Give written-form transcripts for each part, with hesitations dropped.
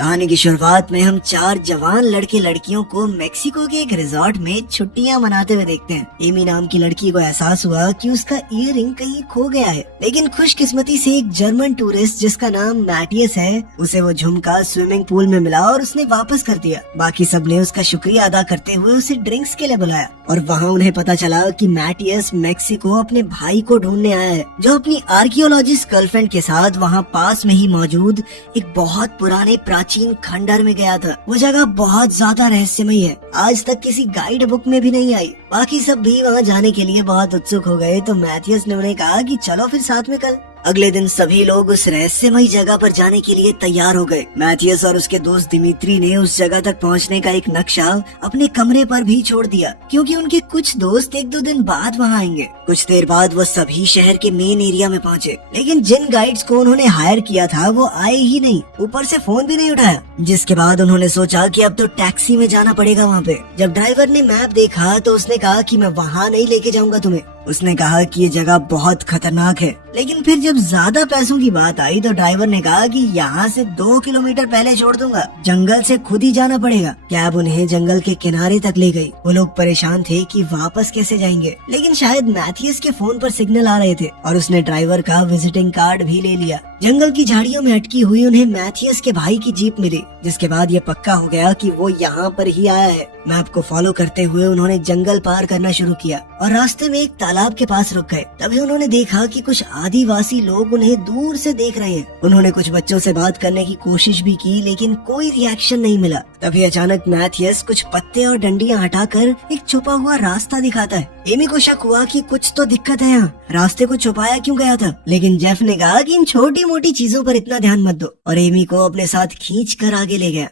कहानी की शुरुआत में हम 4 जवान लड़के लड़कियों को मेक्सिको के एक रिजॉर्ट में छुट्टियां मनाते हुए देखते हैं। एमी नाम की लड़की को एहसास हुआ कि उसका ईयररिंग कहीं खो गया है, लेकिन खुशकिस्मती से एक जर्मन टूरिस्ट जिसका नाम मैटियस है, उसे वो झुमका स्विमिंग पूल में मिला और उसने वापस कर दिया। बाकी सब ने उसका शुक्रिया अदा करते हुए उसे ड्रिंक्स के लिए बुलाया और वहाँ उन्हें पता चला कि मैटियस मेक्सिको अपने भाई को ढूंढने आया है, जो अपनी आर्कियोलॉजिस्ट गर्लफ्रेंड के साथ वहाँ पास में ही मौजूद एक बहुत पुराने प्राचीन खंडर में गया था। वो जगह बहुत ज्यादा रहस्यमयी है, आज तक किसी गाइड बुक में भी नहीं आई। बाकी सब भी वहाँ जाने के लिए बहुत उत्सुक हो गए, तो मैथियस ने उन्हें कहा कि चलो फिर साथ में कल। अगले दिन सभी लोग उस रहस्यमयी जगह पर जाने के लिए तैयार हो गए। मैथियस और उसके दोस्त दिमित्री ने उस जगह तक पहुंचने का एक नक्शा अपने कमरे पर भी छोड़ दिया, क्योंकि उनके कुछ दोस्त 1-2 दिन बाद वहां आएंगे। कुछ देर बाद वो सभी शहर के मेन एरिया में पहुंचे, लेकिन जिन गाइड्स को उन्होंने हायर किया था वो आए ही नहीं, ऊपर से फोन भी नहीं उठाया। जिसके बाद उन्होंने सोचा कि अब तो टैक्सी में जाना पड़ेगा वहाँ पे। जब ड्राइवर ने मैप देखा तो उसने कहा कि मैं वहाँ नहीं लेके जाऊंगा तुम्हें। उसने कहा कि ये जगह बहुत खतरनाक है, लेकिन फिर जब ज्यादा पैसों की बात आई तो ड्राइवर ने कहा कि यहाँ से 2 किलोमीटर पहले छोड़ दूंगा, जंगल से खुद ही जाना पड़ेगा। कैब उन्हें जंगल के किनारे तक ले गई। वो लोग परेशान थे कि वापस कैसे जाएंगे, लेकिन शायद मैथियस के फोन पर सिग्नल आ रहे थे और उसने ड्राइवर का विजिटिंग कार्ड भी ले लिया। जंगल की झाड़ियों में अटकी हुई उन्हें मैथियस के भाई की जीप मिली, जिसके बाद ये पक्का हो गया कि वो यहाँ पर ही आया है। मैप को फॉलो करते हुए उन्होंने जंगल पार करना शुरू किया और रास्ते में एक तालाब के पास रुक गए। तभी उन्होंने देखा कि कुछ आदिवासी लोग उन्हें दूर से देख रहे हैं। उन्होंने कुछ बच्चों से बात करने की कोशिश भी की, लेकिन कोई रिएक्शन नहीं मिला। तभी अचानक मैथियस कुछ पत्ते और डंडियां हटाकर एक छुपा हुआ रास्ता दिखाता है। एमी को शक हुआ कि कुछ तो दिक्कत है यहाँ, रास्ते को छुपाया क्यों गया था। लेकिन जेफ ने कहा कि इन छोटी मोटी चीजों पर इतना ध्यान मत दो, और एमी को अपने साथ खींच कर आगे ले गया।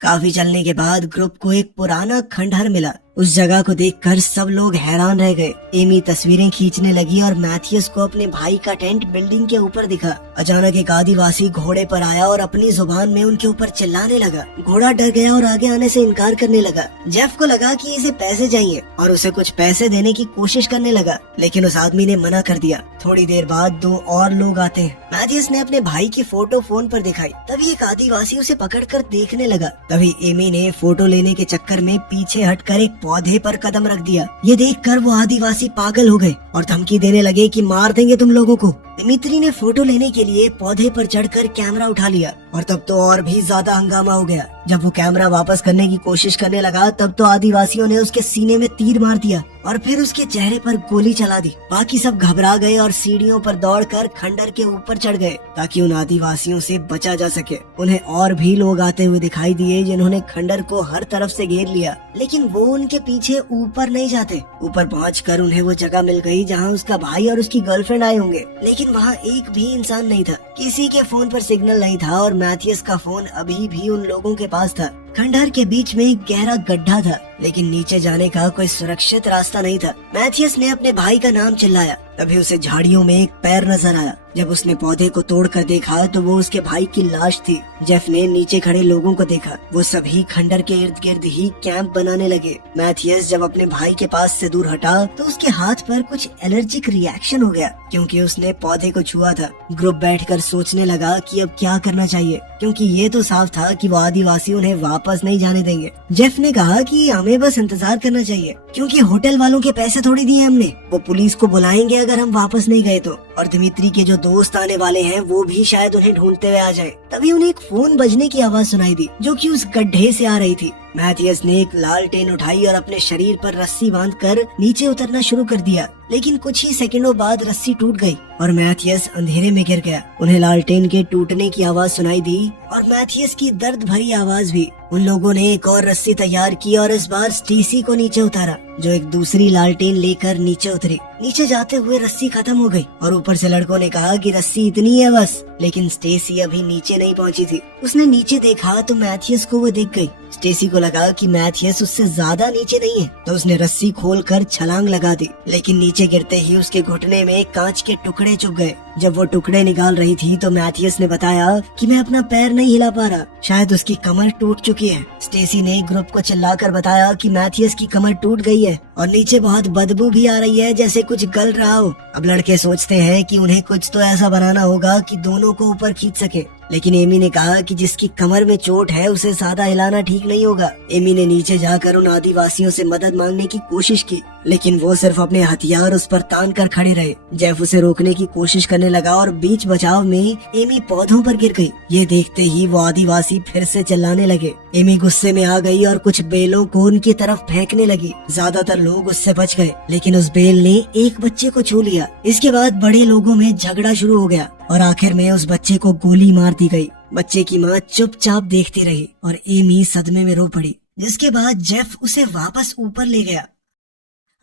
काफी चलने के बाद ग्रुप को एक पुराना खंडहर मिला। उस जगह को देखकर सब लोग हैरान रह गए। एमी तस्वीरें खींचने लगी और मैथियस को अपने भाई का टेंट बिल्डिंग के ऊपर दिखा। अचानक एक आदिवासी घोड़े पर आया और अपनी जुबान में उनके ऊपर चिल्लाने लगा। घोड़ा डर गया और आगे आने से इनकार करने लगा। जेफ को लगा कि इसे पैसे चाहिए और उसे कुछ पैसे देने की कोशिश करने लगा, लेकिन उस आदमी ने मना कर दिया। थोड़ी देर बाद 2 और लोग आते हैं। मैथियस ने अपने भाई की फोटो फोन पर दिखाई। तभी एक आदिवासी उसे पकड़कर देखने लगा। तभी एमी ने फोटो लेने के चक्कर में पीछे हटकर एक पौधे पर कदम रख दिया। ये देखकर वो आदिवासी पागल हो गए और धमकी देने लगे कि मार देंगे तुम लोगों को। दिमित्री ने फोटो लेने के लिए पौधे पर चढ़कर कैमरा उठा लिया और तब तो और भी ज्यादा हंगामा हो गया। जब वो कैमरा वापस करने की कोशिश करने लगा तब तो आदिवासियों ने उसके सीने में तीर मार दिया और फिर उसके चेहरे पर गोली चला दी। बाकी सब घबरा गए और सीढ़ियों पर दौड़कर खंडर के ऊपर चढ़ गए ताकि उन आदिवासियों से बचा जा सके। उन्हें और भी लोग आते हुए दिखाई दिए जिन्होंने खंडर को हर तरफ से घेर लिया, लेकिन वो उनके पीछे ऊपर नहीं जाते। ऊपर पहुंचकर उन्हें वो जगह मिल गई जहां उसका भाई और उसकी गर्लफ्रेंड आए होंगे, लेकिन वहां एक भी इंसान नहीं था। किसी के फोन पर सिग्नल नहीं था और मैथियस का फोन अभी भी उन लोगों के पास था। खंडहर के बीच में एक गहरा गड्ढा था, लेकिन नीचे जाने का कोई सुरक्षित रास्ता नहीं था। मैथियस ने अपने भाई का नाम चिल्लाया। तभी उसे झाड़ियों में एक पैर नजर आया। जब उसने पौधे को तोड़कर देखा तो वो उसके भाई की लाश थी। जेफ ने नीचे खड़े लोगों को देखा। वो सभी खंडर के इर्द गिर्द ही कैंप बनाने लगे। मैथियस जब अपने भाई के पास से दूर हटा तो उसके हाथ पर कुछ एलर्जिक रिएक्शन हो गया, क्योंकि उसने पौधे को छुआ था। ग्रुप बैठकर सोचने लगा कि अब क्या करना चाहिए, क्योंकि ये तो साफ था कि वो आदिवासी उन्हें वापस नहीं जाने देंगे। जेफ ने कहा कि हमें बस इंतजार करना चाहिए, क्योंकि होटल वालों के पैसे थोड़ी दिए हमने। वो पुलिस को बुलाएंगे अगर हम वापस नहीं गए तो, और दिमित्री के जो दोस्त आने वाले हैं वो भी शायद उन्हें ढूंढते हुए आ जाए। तभी उन्हें एक फोन बजने की आवाज सुनाई दी, जो कि उस गड्ढे से आ रही थी। मैथियस ने एक लालटेन उठाई और अपने शरीर पर रस्सी बांधकर नीचे उतरना शुरू कर दिया, लेकिन कुछ ही सेकंडों बाद रस्सी टूट गई और मैथियस अंधेरे में गिर गया। उन्हें लालटेन के टूटने की आवाज सुनाई दी और मैथियस की दर्द भरी आवाज भी। उन लोगों ने एक और रस्सी तैयार की और इस बार स्टेसी को नीचे उतारा, जो एक दूसरी लालटेन लेकर नीचे उतरी। नीचे जाते हुए रस्सी खत्म हो गई और ऊपर से लड़कों ने कहा कि रस्सी इतनी है बस, लेकिन स्टेसी अभी नीचे नहीं पहुंची थी। उसने नीचे देखा तो मैथियस को वो दिख गई। स्टेसी को लगा कि मैथियस उससे ज्यादा नीचे नहीं है, तो उसने रस्सी खोलकर छलांग लगा दी, लेकिन नीचे गिरते ही उसके घुटने में कांच के टुकड़े चुभ गए। जब वो टुकड़े निकाल रही थी तो मैथियस ने बताया कि मैं अपना पैर नहीं हिला पा रहा, शायद उसकी कमर टूट चुकी है। स्टेसी ने ग्रुप को चिल्लाकर बताया कि मैथियस की कमर टूट गई है और नीचे बहुत बदबू भी आ रही है, जैसे कुछ गल रहा हो। अब लड़के सोचते हैं कि उन्हें कुछ तो ऐसा बनाना होगा कि दोनों को ऊपर खींच सके। लेकिन एमी ने कहा कि जिसकी कमर में चोट है उसे ज्यादा हिलाना ठीक नहीं होगा। एमी ने नीचे जाकर उन आदिवासियों से मदद मांगने की कोशिश की, लेकिन वो सिर्फ अपने हथियार उस पर तान कर खड़े रहे। जेफ उसे रोकने की कोशिश करने लगा और बीच बचाव में एमी पौधों पर गिर गई। ये देखते ही वो आदिवासी फिर से चिल्लाने लगे। एमी गुस्से में आ गई और कुछ बेलों को उनकी तरफ फेंकने लगी। ज्यादातर लोग उससे बच गए, लेकिन उस बेल ने एक बच्चे को छू लिया। इसके बाद बड़े लोगों में झगड़ा शुरू हो गया और आखिर में उस बच्चे को गोली मार दी गई। बच्चे की माँ चुपचाप देखती रही और एमी सदमे में रो पड़ी, जिसके बाद जेफ उसे वापस ऊपर ले गया।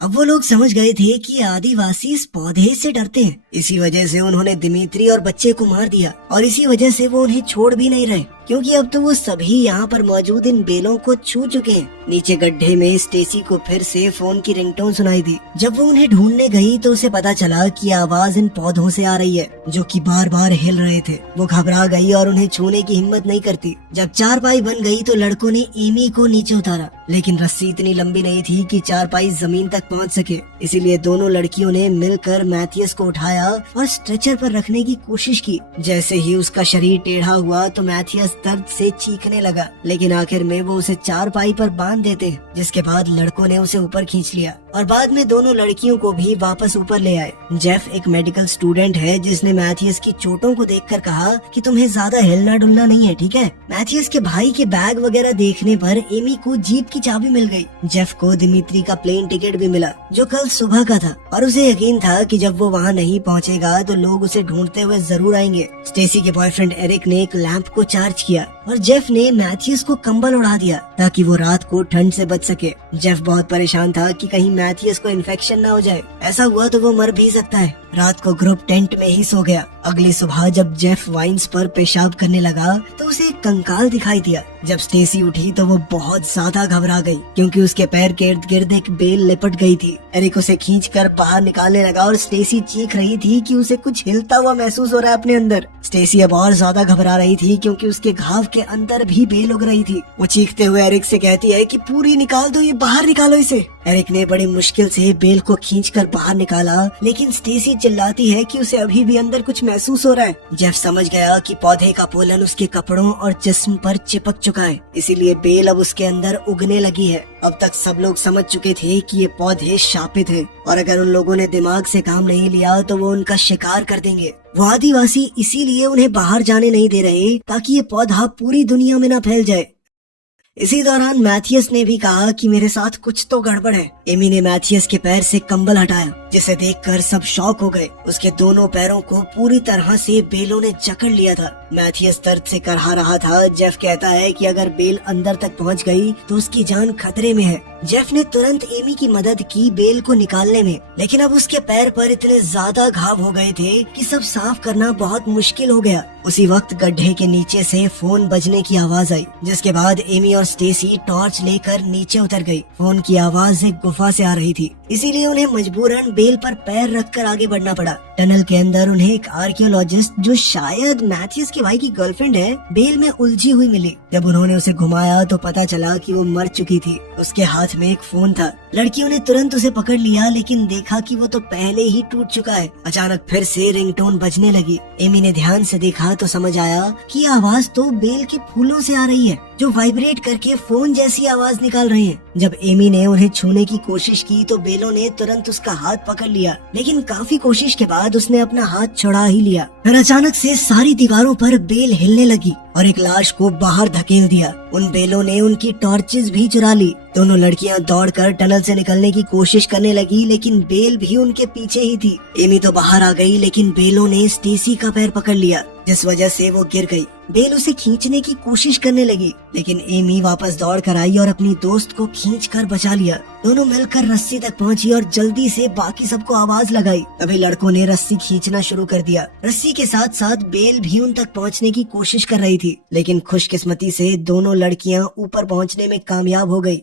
अब वो लोग समझ गए थे कि आदिवासी इस पौधे से डरते हैं, इसी वजह से उन्होंने दिमित्री और बच्चे को मार दिया और इसी वजह से वो उन्हें छोड़ भी नहीं रहे, क्योंकि अब तो वो सभी यहाँ पर मौजूद इन बेलों को छू चुके हैं। नीचे गड्ढे में स्टेसी को फिर से फोन की रिंगटोन सुनाई दी। जब वो उन्हें ढूंढने गई तो उसे पता चला कि आवाज इन पौधों से आ रही है, जो कि बार बार हिल रहे थे। वो घबरा गई और उन्हें छूने की हिम्मत नहीं करती। जब चारपाई बन गई तो लड़कों ने एमी को नीचे उतारा, लेकिन रस्सी इतनी लंबी नहीं थी कि चारपाई जमीन तक पहुंच सके। इसीलिए दोनों लड़कियों ने मिलकर मैथियस को उठाया और स्ट्रेचर पर रखने की कोशिश की। जैसे ही उसका शरीर टेढ़ा हुआ तो मैथियस दर्द से चीखने लगा, लेकिन आखिर में वो उसे चारपाई पर बांध देते, जिसके बाद लड़कों ने उसे ऊपर खींच लिया और बाद में दोनों लड़कियों को भी वापस ऊपर ले आए। जेफ एक मेडिकल स्टूडेंट है, जिसने मैथियस की चोटों को देखकर कहा कि तुम्हें ज्यादा हिलना डुलना नहीं है, ठीक है। मैथियस के भाई के बैग वगैरह देखने पर एमी को जीप की चाबी मिल गई। जेफ को दिमित्री का प्लेन टिकट भी मिला, जो कल सुबह का था, और उसे यकीन था कि जब वो वहाँ नहीं पहुँचेगा तो लोग उसे ढूंढते हुए जरूर आएंगे। स्टेसी के बॉयफ्रेंड एरिक ने एक लैंप को चार्ज किया और जेफ ने मैथियस को कंबल उड़ा दिया ताकि वो रात को ठंड से बच सके। जेफ बहुत परेशान था कि कहीं मैथियस को इन्फेक्शन ना हो जाए, ऐसा हुआ तो वो मर भी सकता है। रात को ग्रुप टेंट में ही सो गया। अगली सुबह जब जेफ वाइन्स पर पेशाब करने लगा तो उसे एक कंकाल दिखाई दिया। जब स्टेसी उठी तो वो बहुत ज्यादा घबरा गई, क्योंकि उसके पैर के इर्द गिर्द एक बेल लिपट गई थी। एरिक उसे खींचकर बाहर निकालने लगा और स्टेसी चीख रही थी कि उसे कुछ हिलता हुआ महसूस हो रहा है अपने अंदर। स्टेसी अब और ज्यादा घबरा रही थी, क्योंकि उसके घाव के अंदर भी बेल उग रही थी। वो चीखते हुए एरिक से कहती है कि पूरी निकाल दो, ये बाहर निकालो इसे। एरिक ने बड़ी मुश्किल से बेल को खींचकर बाहर निकाला, लेकिन स्टेसी चिल्लाती है कि उसे अभी भी अंदर कुछ महसूस हो रहा है। जेफ समझ गया कि पौधे का पोलन उसके कपड़ों और जिस्म पर चिपक चुका है, इसीलिए बेल अब उसके अंदर उगने लगी है। अब तक सब लोग समझ चुके थे कि ये पौधे शापित हैं, और अगर उन लोगों ने दिमाग से काम नहीं लिया तो वो उनका शिकार कर देंगे। वो आदिवासी इसीलिए उन्हें बाहर जाने नहीं दे रहे, ताकि ये पौधा पूरी दुनिया में न फैल जाए। इसी दौरान मैथियस ने भी कहा कि मेरे साथ कुछ तो गड़बड़ है। एमी ने मैथियस के पैर से कंबल हटाया, जिसे देखकर सब शॉक हो गए। उसके दोनों पैरों को पूरी तरह से बेलों ने जकड़ लिया था। मैथियस दर्द से करहा रहा था। जेफ कहता है कि अगर बेल अंदर तक पहुंच गई तो उसकी जान खतरे में है। जेफ ने तुरंत एमी की मदद की बेल को निकालने में, लेकिन अब उसके पैर पर इतने ज्यादा घाव हो गए थे कि सब साफ करना बहुत मुश्किल हो गया। उसी वक्त गड्ढे के नीचे से फोन बजने की आवाज आई, जिसके बाद एमी और स्टेसी टॉर्च लेकर नीचे उतर गई। फोन की आवाज एक गुफा से आ रही थी, इसीलिए उन्हें मजबूरन बेल पर पैर रखकर आगे बढ़ना पड़ा। टनल के अंदर उन्हें एक आर्कियोलॉजिस्ट, जो शायद मैथियस के भाई की गर्लफ्रेंड है, बेल में उलझी हुई मिली। जब उन्होंने उसे घुमाया तो पता चला कि वो मर चुकी थी। उसके हाथ में एक फोन था। लड़कियों ने तुरंत उसे पकड़ लिया, लेकिन देखा कि वो तो पहले ही टूट चुका है। अचानक फिर से रिंगटोन बजने लगी। एमी ने ध्यान से देखा तो समझ आया कि आवाज तो बेल के फूलों से आ रही है, जो वाइब्रेट करके फोन जैसी आवाज निकाल रहे हैं। जब एमी ने उन्हें छूने की कोशिश की तो बेलों ने तुरंत उसका हाथ पकड़ लिया, लेकिन काफी कोशिश के बाद उसने अपना हाथ छुड़ा ही लिया। फिर अचानक से सारी दीवारों पर बेल हिलने लगी और एक लाश को बाहर धकेल दिया। उन बेलों ने उनकी टॉर्चेस भी चुरा ली। दोनों लड़कियां दौड़कर टनल से निकलने की कोशिश करने लगी, लेकिन बेल भी उनके पीछे ही थी। एमी तो बाहर आ गई, लेकिन बेलों ने स्टेसी का पैर पकड़ लिया, जिस वजह से वो गिर गई। बेल उसे खींचने की कोशिश करने लगी, लेकिन एमी वापस दौड़ कर आई और अपनी दोस्त को खींचकर बचा लिया। दोनों मिलकर रस्सी तक पहुंची और जल्दी से बाकी सबको आवाज लगाई। तभी लड़कों ने रस्सी खींचना शुरू कर दिया। रस्सी के साथ साथ बेल भी उन तक पहुंचने की कोशिश कर रही थी, लेकिन खुशकिस्मती से दोनों लड़कियां ऊपर पहुंचने में कामयाब हो गई।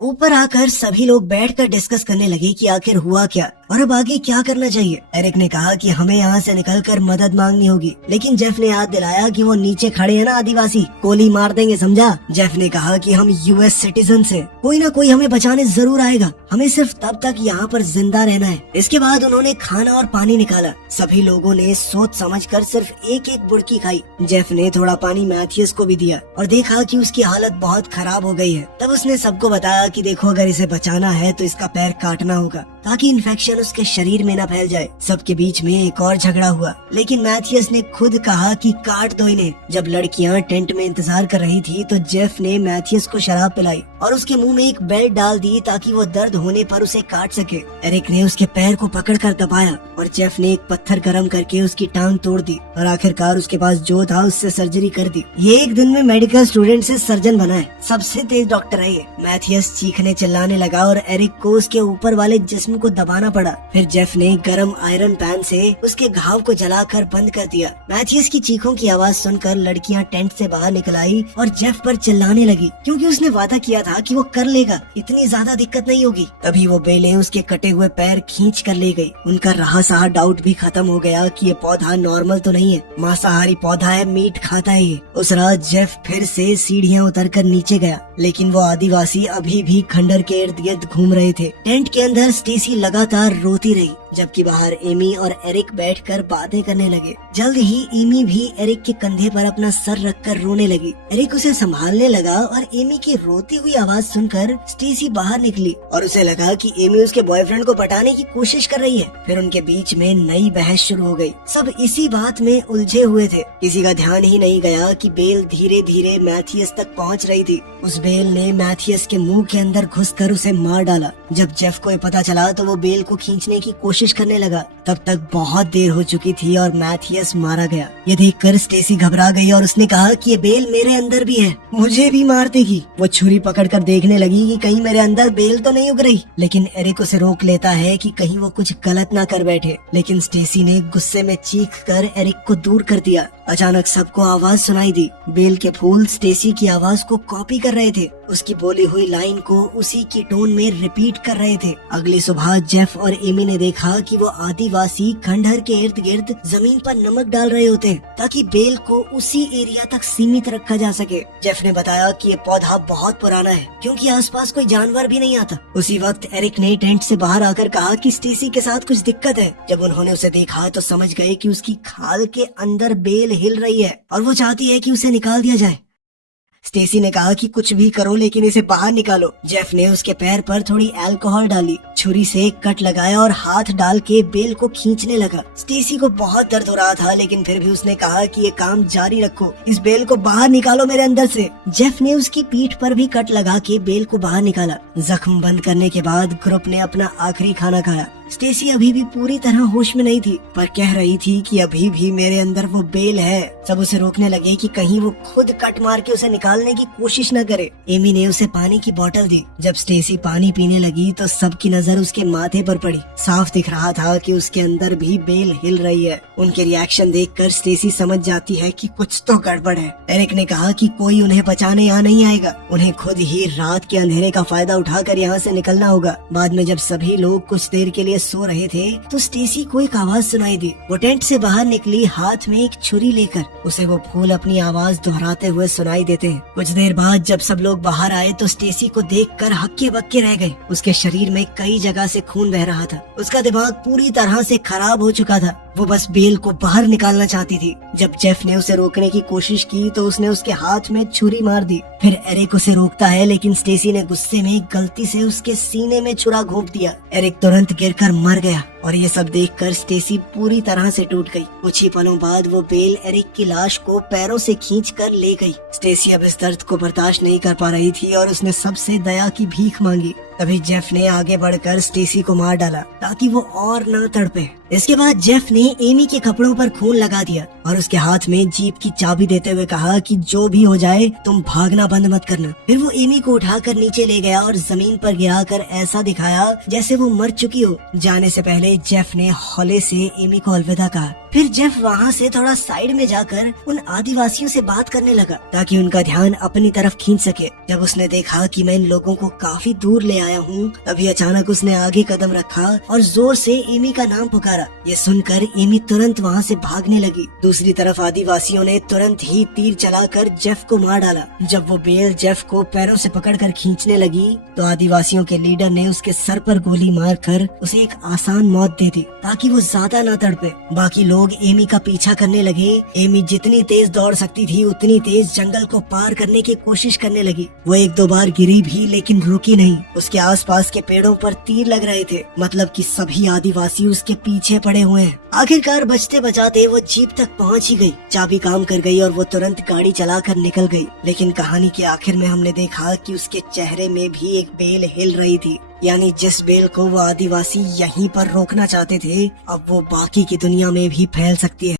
ऊपर आकर सभी लोग बैठकर डिस्कस करने लगे कि आखिर हुआ क्या। और अब आगे क्या करना चाहिए। एरिक ने कहा कि हमें यहाँ से निकलकर मदद मांगनी होगी, लेकिन जेफ ने याद दिलाया कि वो नीचे खड़े हैं ना आदिवासी, गोली मार देंगे, समझा। जेफ ने कहा कि हम यूएस सिटीजन हैं, कोई ना कोई हमें बचाने जरूर आएगा, हमें सिर्फ तब तक यहाँ पर जिंदा रहना है। इसके बाद उन्होंने खाना और पानी निकाला। सभी लोगों ने सोच समझकर सिर्फ एक एक बुड़की खाई। जेफ ने थोड़ा पानी मैथियस को भी दिया और देखा कि उसकी हालत बहुत खराब हो गई है। तब उसने सबको बताया कि देखो, अगर इसे बचाना है तो इसका पैर काटना होगा ताकि इन्फेक्शन उसके शरीर में न फैल जाए। सबके बीच में एक और झगड़ा हुआ, लेकिन मैथियस ने खुद कहा कि काट दो इन्हें। जब लड़कियां टेंट में इंतजार कर रही थी तो जेफ ने मैथियस को शराब पिलाई और उसके मुंह में एक बेल्ट डाल दी ताकि वो दर्द होने पर उसे काट सके। एरिक ने उसके पैर को पकड़कर दबाया और जेफ ने एक पत्थर गर्म करके उसकी टांग तोड़ दी और आखिरकार उसके पास जो था उससे सर्जरी कर दी। ये एक दिन में मेडिकल स्टूडेंट से सर्जन बना है, सबसे तेज डॉक्टर है ये। मैथियस चीखने चिल्लाने लगा और एरिक को उसके ऊपर वाले जिस्म को दबाना पड़ा। फिर जेफ ने गरम आयरन पैन से उसके घाव को जलाकर बंद कर दिया। मैथियस की चीखों की आवाज सुनकर लड़कियां टेंट से बाहर निकल आई और जेफ पर चिल्लाने लगी, क्योंकि उसने वादा किया था कि वो कर लेगा, इतनी ज्यादा दिक्कत नहीं होगी। तभी वो बेलें उसके कटे हुए पैर खींच कर ले गई। उनका रहा सहा डाउट भी खत्म हो गया कि ये पौधा नॉर्मल तो नहीं है, मांसाहारी पौधा है, मीट खाता है ये। उस रात जेफ फिर से सीढ़ियां उतरकर नीचे गया, लेकिन वो आदिवासी अभी भी खंडर के इर्द गिर्द घूम रहे थे। टेंट के अंदर स्टेसी लगातार रोती रही, जबकि बाहर एमी और एरिक बैठकर बातें करने लगे। जल्द ही एमी भी एरिक के कंधे पर अपना सर रखकर रोने लगी। एरिक उसे संभालने लगा और एमी की रोती हुई आवाज सुनकर स्टेसी बाहर निकली और उसे लगा कि एमी उसके बॉयफ्रेंड को पटाने की कोशिश कर रही है। फिर उनके बीच में नई बहस शुरू हो गई। सब इसी बात में उलझे हुए थे। किसी का ध्यान ही नहीं गया कि बेल धीरे धीरे मैथियस तक पहुंच रही थी। उस बेल ने मैथियस के मुंह के अंदर घुसकर उसे मार डाला। जब जेफ को पता चला तो वो बेल को खींचने की कोशिश करने लगा। तब तक बहुत देर हो चुकी थी और मैथियस मारा गया। ये देखकर स्टेसी घबरा गई और उसने कहा कि ये बेल मेरे अंदर भी है, मुझे भी मार देगी। वो छुरी पकड़कर देखने लगी कि कहीं मेरे अंदर बेल तो नहीं उग रही, लेकिन एरिक उसे रोक लेता है कि कहीं वो कुछ गलत ना कर बैठे। लेकिन स्टेसी ने गुस्से में चीख कर एरिक को दूर कर दिया। अचानक सबको आवाज सुनाई दी। बेल के फूल स्टेसी की आवाज को कॉपी कर रहे थे, उसकी बोली हुई लाइन को उसी की टोन में रिपीट कर रहे थे। अगली सुबह जेफ और एमी ने देखा कि वो आदिवासी खंडहर के इर्द गिर्द जमीन पर नमक डाल रहे होते हैं ताकि बेल को उसी एरिया तक सीमित रखा जा सके। जेफ ने बताया कि ये पौधा बहुत पुराना है क्योंकि आसपास कोई जानवर भी नहीं आता। उसी वक्त एरिक ने टेंट से बाहर आकर कहा कि स्टेसी के साथ कुछ दिक्कत है। जब उन्होंने उसे देखा तो समझ गए कि उसकी खाल के अंदर बेल हिल रही है और वो चाहती है कि उसे निकाल दिया जाए। स्टेसी ने कहा कि कुछ भी करो लेकिन इसे बाहर निकालो। जेफ ने उसके पैर पर थोड़ी अल्कोहल डाली, छुरी से एक कट लगाया और हाथ डाल के बेल को खींचने लगा। स्टेसी को बहुत दर्द हो रहा था, लेकिन फिर भी उसने कहा कि ये काम जारी रखो, इस बेल को बाहर निकालो मेरे अंदर से। जेफ ने उसकी पीठ पर भी कट लगा के बेल को बाहर निकाला। जख्म बंद करने के बाद ग्रुप ने अपना आखिरी खाना खाया। स्टेसी अभी भी पूरी तरह होश में नहीं थी, पर कह रही थी कि अभी भी मेरे अंदर वो बेल है। सब उसे रोकने लगे कि कहीं वो खुद कट मार के उसे निकालने की कोशिश न करे। एमी ने उसे पानी की बोतल दी। जब स्टेसी पानी पीने लगी तो सबकी नजर उसके माथे पर पड़ी। साफ दिख रहा था कि उसके अंदर भी बेल हिल रही है। उनके रिएक्शन देखकर स्टेसी समझ जाती है कि कुछ तो गड़बड़ है। एरिक ने कहा कि कोई उन्हें बचाने यहाँ नहीं आएगा, उन्हें खुद ही रात के अंधेरे का फायदा उठाकर यहाँ से निकलना होगा। बाद में जब सभी लोग कुछ देर के लिए सो रहे थे तो स्टेसी को एक आवाज सुनाई दी। वो टेंट से बाहर निकली, हाथ में एक छुरी लेकर। उसे वो फूल अपनी आवाज दोहराते हुए सुनाई देते हैं। कुछ देर बाद जब सब लोग बाहर आए तो स्टेसी को देखकर हक्के बक्के रह गए। उसके शरीर में कई जगह से खून बह रहा था। उसका दिमाग पूरी तरह से खराब हो चुका था। वो बस बेल को बाहर निकालना चाहती थी। जब जेफ ने उसे रोकने की कोशिश की तो उसने उसके हाथ में छुरी मार दी। फिर एरिक उसे रोकता है, लेकिन स्टेसी ने गुस्से में गलती से उसके सीने में छुरा घोंप दिया। एरिक तुरंत गिरकर मर गया और ये सब देखकर स्टेसी पूरी तरह से टूट गई। कुछ ही पलों बाद वो बेल एरिक की लाश को पैरों से खींचकर ले गई। स्टेसी अब इस दर्द को बर्दाश्त नहीं कर पा रही थी और उसने सबसे दया की भीख मांगी। तभी जेफ ने आगे बढ़कर स्टेसी को मार डाला ताकि वो और न तड़पे। इसके बाद जेफ ने एमी के कपड़ों पर खून लगा दिया और उसके हाथ में जीप की चाबी देते हुए कहा कि जो भी हो जाए तुम भागना बंद मत करना। फिर वो एमी को उठाकर नीचे ले गया और जमीन पर गिराकर ऐसा दिखाया जैसे वो मर चुकी हो। जाने से पहले पहले जेफ ने हौले से एमी को अलविदा कहा। फिर जेफ वहाँ से थोड़ा साइड में जाकर उन आदिवासियों से बात करने लगा ताकि उनका ध्यान अपनी तरफ खींच सके। जब उसने देखा कि मैं इन लोगों को काफी दूर ले आया हूँ, तभी अचानक उसने आगे कदम रखा और जोर से एमी का नाम पुकारा। ये सुनकर एमी तुरंत वहाँ से भागने लगी। दूसरी तरफ आदिवासियों ने तुरंत ही तीर चलाकर जेफ को मार डाला। जब वो बेल जेफ को पैरों से पकड़कर खींचने लगी तो आदिवासियों के लीडर ने उसके सर पर गोली मारकर उसे एक आसान मौत दे दी ताकि वो ज्यादा न तड़पे। बाकी लोग एमी का पीछा करने लगे। एमी जितनी तेज दौड़ सकती थी उतनी तेज जंगल को पार करने की कोशिश करने लगी। वो एक दो बार गिरी भी लेकिन रुकी नहीं। उसके आसपास के पेड़ों पर तीर लग रहे थे, मतलब कि सभी आदिवासी उसके पीछे पड़े हुए हैं। आखिरकार बचते बचाते वो जीप तक पहुंच ही गई। चाबी काम कर गई और वो तुरंत गाड़ी चलाकर निकल गई। लेकिन कहानी के आखिर में हमने देखा कि उसके चेहरे में भी एक बेल हिल रही थी, यानी जिस बेल को वो आदिवासी यहीं पर रोकना चाहते थे, अब वो बाकी की दुनिया में भी फैल सकती है।